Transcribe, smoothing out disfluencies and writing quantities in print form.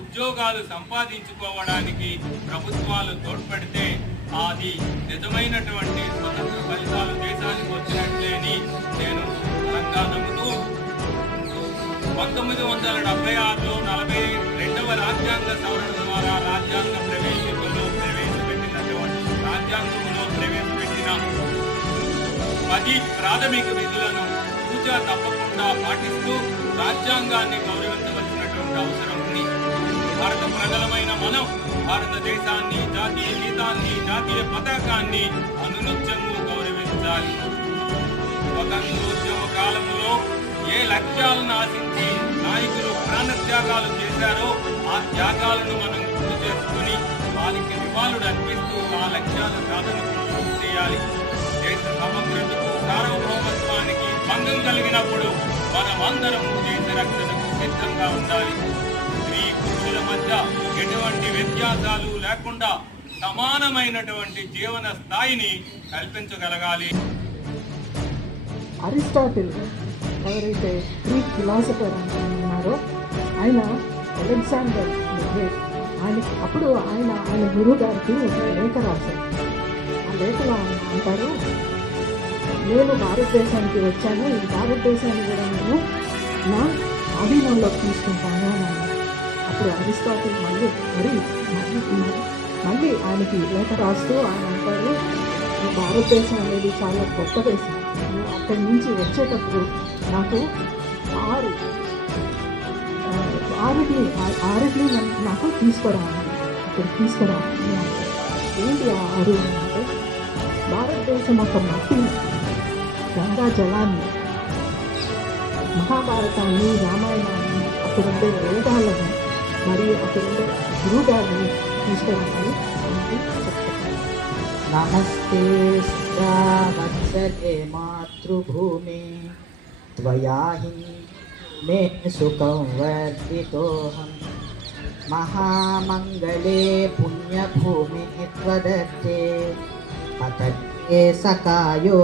ఉద్యోగాలు సంపాదించుకోవడానికి ప్రభుత్వాలు తోడ్పడితే అది నిజమైనటువంటి స్వతంత్ర ఫలితాలు దేశానికి వచ్చినట్లేని నేను బలంగా నమ్ముతూ 1976లో 42వ రాజ్యాంగ సవరణ ద్వారా రాజ్యాంగంలో ప్రవేశపెట్టిన 10 ప్రాథమిక విధులను పూజా తప్పకుండా పాటిస్తూ రాజ్యాంగాన్ని గౌరవించవలసినటువంటి అవసరం ఉంది. భారత ప్రజలమైన మనం భారతదేశాన్ని, జాతీయ గీతాన్ని, జాతీయ పతాకాన్ని అనునిత్యము గౌరవించాలి. స్వతంత్రోద్యమ కాలంలో ఏ లక్ష్యాలను ఆశించి నాయకులు ప్రాణత్యాగాలు చేశారో ఆ త్యాగాలను మనం గుర్తు చేసుకుని వారికి నివాళులు అర్పిస్తూ ఆ లక్ష్యాల సాధనకు చేయాలి. దేశ సమగ్రతకు, సార్వభౌమత్వానికి భంగం కలిగినప్పుడు మనమందరము దేశ రక్షణకు సిద్ధంగా ఉండాలి. స్త్రీ పురుషుల మధ్య ఎటువంటి వ్యత్యాసాలు లేకుండా సమానమైనటువంటి జీవన స్థాయిని కల్పించగలగాలి. అరిస్టాటిల్ ఎవరైతే గ్రీక్ ఫిలాసఫర్ ఉన్నారో ఆయన అలెగ్జాండర్ ది గ్రేట్, ఆయన గురువు గారికి లేఖ రాశారు. ఆ లేఖలో ఆయన అంటారు, నేను భారతదేశానికి వచ్చాను, ఈ భారతదేశాన్ని కూడా నేను నా ఆధీనంలోకి తీసుకుంటాను అని అన్నారు. అప్పుడు అరిస్టాటిల్ మళ్ళీ ఆయనకి లేఖ రాస్తూ ఆయన అంటారు, ఈ భారతదేశం అనేది చాలా గొప్ప దేశం, అక్కడి నుంచి వచ్చేటప్పుడు నాకు ఆరుని నాకు తీసుకురావాలి, ఇక్కడ తీసుకురావాలి అంటే ఏంటి ఆ 6 అంటే భారతదేశం ఒక మట్టిని, గంగా జలాన్ని, మహాభారతాన్ని, రామాయణాన్ని, అక్కడుండే వేదాలను మరియు అక్కడుండే గురుగారిని తీసుకురావాలి అని చెప్తారు. నమస్తే వత్సలే మాతృభూమి త్వయా హి మే సుఖం వర్ధితోహం మహామంగళే పుణ్యభూమి త్వదత్తే పతత్తే సకాయో